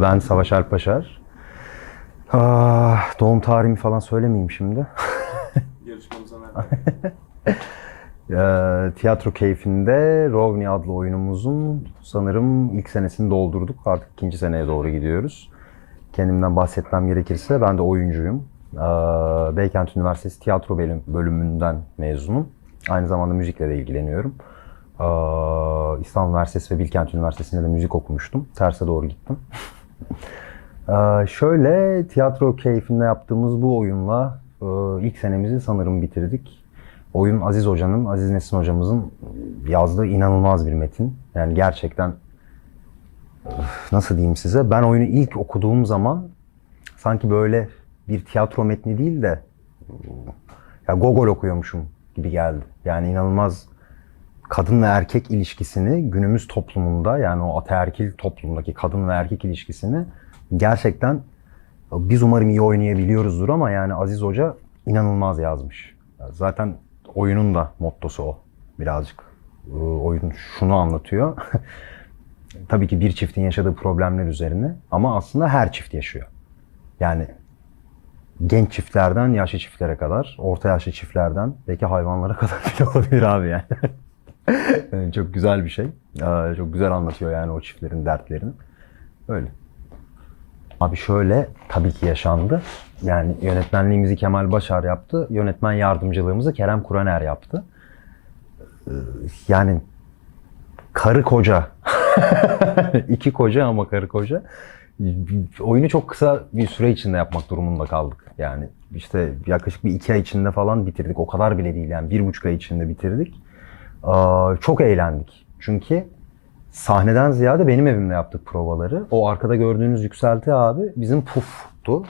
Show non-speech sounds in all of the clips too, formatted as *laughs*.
Ben Savaş Alpaşar. Ah, doğum tarihimi falan söylemeyeyim şimdi. *laughs* Yarışmamıza? Ee, *laughs* tiyatro keyfinde Rovni adlı oyunumuzun sanırım ilk senesini doldurduk. Artık ikinci seneye doğru gidiyoruz. Kendimden bahsetmem gerekirse ben de oyuncuyum. Ee, Beykent Üniversitesi tiyatro bölüm- bölümünden mezunum. Aynı zamanda müzikle de ilgileniyorum. Ee, İstanbul Üniversitesi ve Bilkent Üniversitesi'nde de müzik okumuştum. Terse doğru gittim. *laughs* Ee, şöyle tiyatro keyfinde yaptığımız bu oyunla e, ilk senemizi sanırım bitirdik. Oyun Aziz Hoca'nın, Aziz Nesin Hocamızın yazdığı inanılmaz bir metin. Yani gerçekten nasıl diyeyim size? Ben oyunu ilk okuduğum zaman sanki böyle bir tiyatro metni değil de ya Gogol okuyormuşum gibi geldi. Yani inanılmaz kadın ve erkek ilişkisini günümüz toplumunda yani o ataerkil toplumdaki kadın ve erkek ilişkisini gerçekten biz umarım iyi oynayabiliyoruzdur ama yani Aziz Hoca inanılmaz yazmış. Zaten oyunun da mottosu o birazcık. Ee, Oyun şunu anlatıyor. *laughs* Tabii ki bir çiftin yaşadığı problemler üzerine ama aslında her çift yaşıyor. Yani genç çiftlerden yaşlı çiftlere kadar, orta yaşlı çiftlerden belki hayvanlara *laughs* kadar bile olabilir abi yani. *laughs* *laughs* Yani çok güzel bir şey. Çok güzel anlatıyor yani o çiftlerin dertlerini. Öyle. Abi şöyle tabii ki yaşandı. Yani yönetmenliğimizi Kemal Başar yaptı. Yönetmen yardımcılığımızı Kerem Kuraner yaptı. Ee, Yani karı koca. *laughs* İki koca ama karı koca. Oyunu çok kısa bir süre içinde yapmak durumunda kaldık. Yani işte yaklaşık bir iki ay içinde falan bitirdik. O kadar bile değil yani bir buçuk ay içinde bitirdik. Aa, Çok eğlendik. Çünkü sahneden ziyade benim evimde yaptık provaları. O arkada gördüğünüz yükselti abi bizim puftu.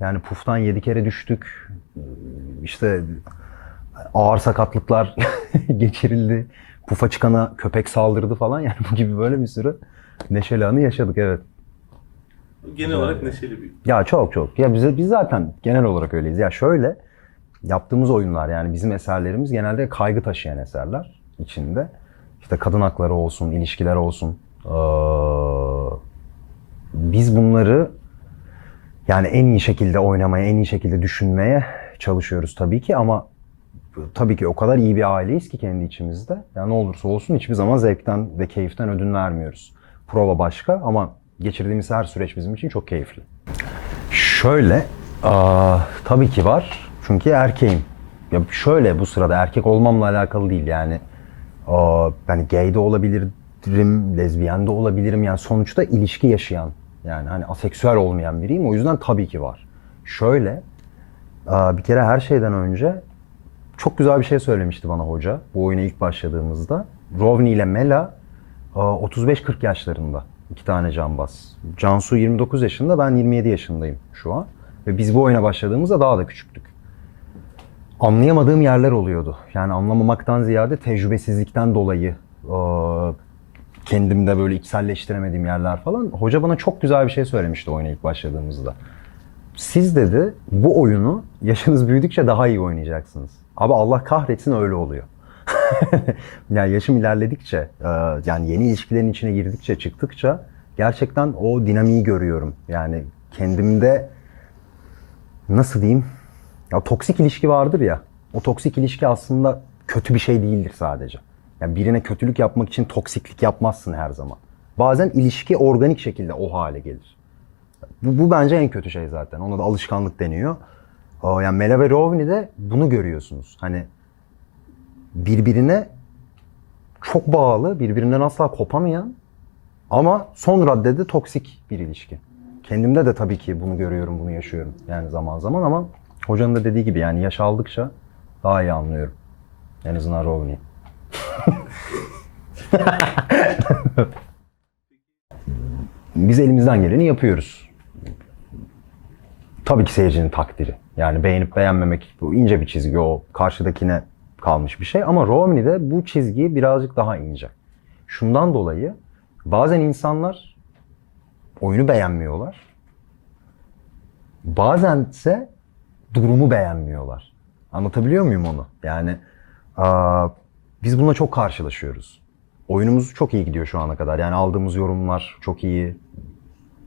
Yani puftan yedi kere düştük. İşte ağır sakatlıklar *laughs* geçirildi. Pufa çıkana köpek saldırdı falan. Yani bu gibi böyle bir sürü neşeli anı yaşadık evet. Genel olarak neşeli bir. Ya çok çok. Ya bize biz zaten genel olarak öyleyiz. Ya şöyle yaptığımız oyunlar yani bizim eserlerimiz genelde kaygı taşıyan eserler içinde. İşte kadın hakları olsun, ilişkiler olsun. Ee, biz bunları yani en iyi şekilde oynamaya, en iyi şekilde düşünmeye çalışıyoruz tabii ki ama tabii ki o kadar iyi bir aileyiz ki kendi içimizde. Yani ne olursa olsun hiçbir zaman zevkten ve keyiften ödün vermiyoruz. Prova başka ama geçirdiğimiz her süreç bizim için çok keyifli. Şöyle, aa, tabii ki var. Çünkü erkeğim. Ya şöyle bu sırada erkek olmamla alakalı değil yani. Yani gay de olabilirim, lezbiyen de olabilirim. Yani sonuçta ilişki yaşayan, yani hani aseksüel olmayan biriyim. O yüzden tabii ki var. Şöyle, bir kere her şeyden önce çok güzel bir şey söylemişti bana hoca bu oyuna ilk başladığımızda. Rovni ile Mela aa, 35-40 yaşlarında. iki tane cambaz. Cansu 29 yaşında, ben 27 yaşındayım şu an. Ve biz bu oyuna başladığımızda daha da küçüktük. Anlayamadığım yerler oluyordu. Yani anlamamaktan ziyade tecrübesizlikten dolayı aa, kendimde böyle içselleştiremediğim yerler falan. Hoca bana çok güzel bir şey söylemişti oyuna ilk başladığımızda. Siz dedi bu oyunu yaşınız büyüdükçe daha iyi oynayacaksınız. Abi Allah kahretsin öyle oluyor. *laughs* yani yaşım ilerledikçe, e, yani yeni ilişkilerin içine girdikçe, çıktıkça gerçekten o dinamiği görüyorum. Yani kendimde nasıl diyeyim? Ya toksik ilişki vardır ya. O toksik ilişki aslında kötü bir şey değildir sadece. Yani birine kötülük yapmak için toksiklik yapmazsın her zaman. Bazen ilişki organik şekilde o hale gelir. Bu, bu bence en kötü şey zaten. Ona da alışkanlık deniyor. Yani Mela ve Rovni'de bunu görüyorsunuz. Hani birbirine çok bağlı, birbirinden asla kopamayan ama son raddede toksik bir ilişki. Kendimde de tabii ki bunu görüyorum, bunu yaşıyorum yani zaman zaman ama hocanın da dediği gibi yani yaş aldıkça daha iyi anlıyorum. En azından Rovni'yi. *laughs* Biz elimizden geleni yapıyoruz. Tabii ki seyircinin takdiri. Yani beğenip beğenmemek bu ince bir çizgi o karşıdakine kalmış bir şey. Ama Romney'de bu çizgi birazcık daha ince. Şundan dolayı bazen insanlar oyunu beğenmiyorlar. Bazense durumu beğenmiyorlar. Anlatabiliyor muyum onu? Yani aa, biz bununla çok karşılaşıyoruz. Oyunumuz çok iyi gidiyor şu ana kadar. Yani aldığımız yorumlar çok iyi.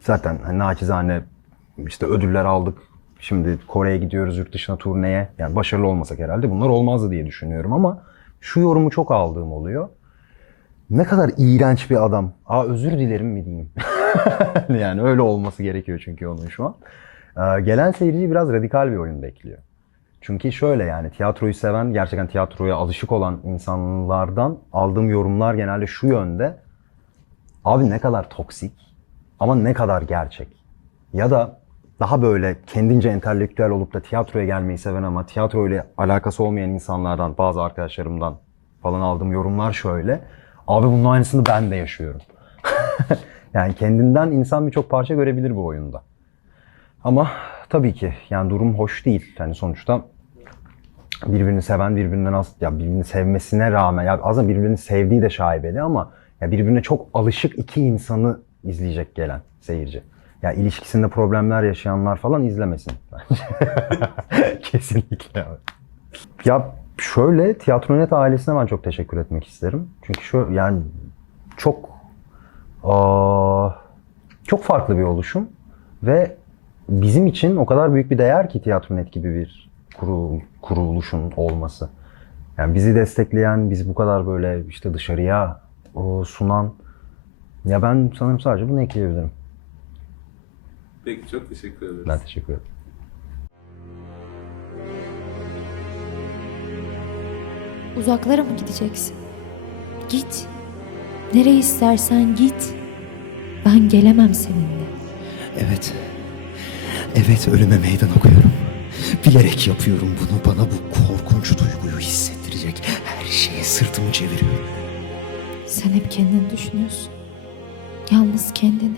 zaten hani naçizane işte ödüller aldık. Şimdi Kore'ye gidiyoruz yurt dışına turneye. Yani başarılı olmasak herhalde bunlar olmazdı diye düşünüyorum ama şu yorumu çok aldığım oluyor. Ne kadar iğrenç bir adam. Aa özür dilerim mi diyeyim. *laughs* yani öyle olması gerekiyor çünkü onun şu an. Ee, gelen seyirci biraz radikal bir oyun bekliyor. Çünkü şöyle yani tiyatroyu seven, gerçekten tiyatroya alışık olan insanlardan aldığım yorumlar genelde şu yönde. Abi ne kadar toksik ama ne kadar gerçek. Ya da daha böyle kendince entelektüel olup da tiyatroya gelmeyi seven ama tiyatro ile alakası olmayan insanlardan, bazı arkadaşlarımdan falan aldığım yorumlar şöyle. Abi bunun aynısını ben de yaşıyorum. *laughs* yani kendinden insan birçok parça görebilir bu oyunda. Ama tabii ki yani durum hoş değil. Yani sonuçta birbirini seven birbirinden az ya birbirini sevmesine rağmen ya aslında birbirini sevdiği de şaibeli ama ya birbirine çok alışık iki insanı izleyecek gelen seyirci. Ya ilişkisinde problemler yaşayanlar falan izlemesin. *laughs* Kesinlikle. Ya şöyle Tiyatronet ailesine ben çok teşekkür etmek isterim. Çünkü şu yani çok aa, çok farklı bir oluşum ve bizim için o kadar büyük bir değer ki Tiyatronet gibi bir kurul, kuruluşun olması. Yani bizi destekleyen, bizi bu kadar böyle işte dışarıya o, sunan ya ben sanırım sadece bunu ekleyebilirim. Peki çok teşekkür ederiz. Ben teşekkür ederim. Uzaklara mı gideceksin? Git. Nereye istersen git. Ben gelemem seninle. Evet. Evet ölüme meydan okuyorum. Bilerek yapıyorum bunu. Bana bu korkunç duyguyu hissettirecek her şeye sırtımı çeviriyorum. Sen hep kendini düşünüyorsun. Yalnız kendini.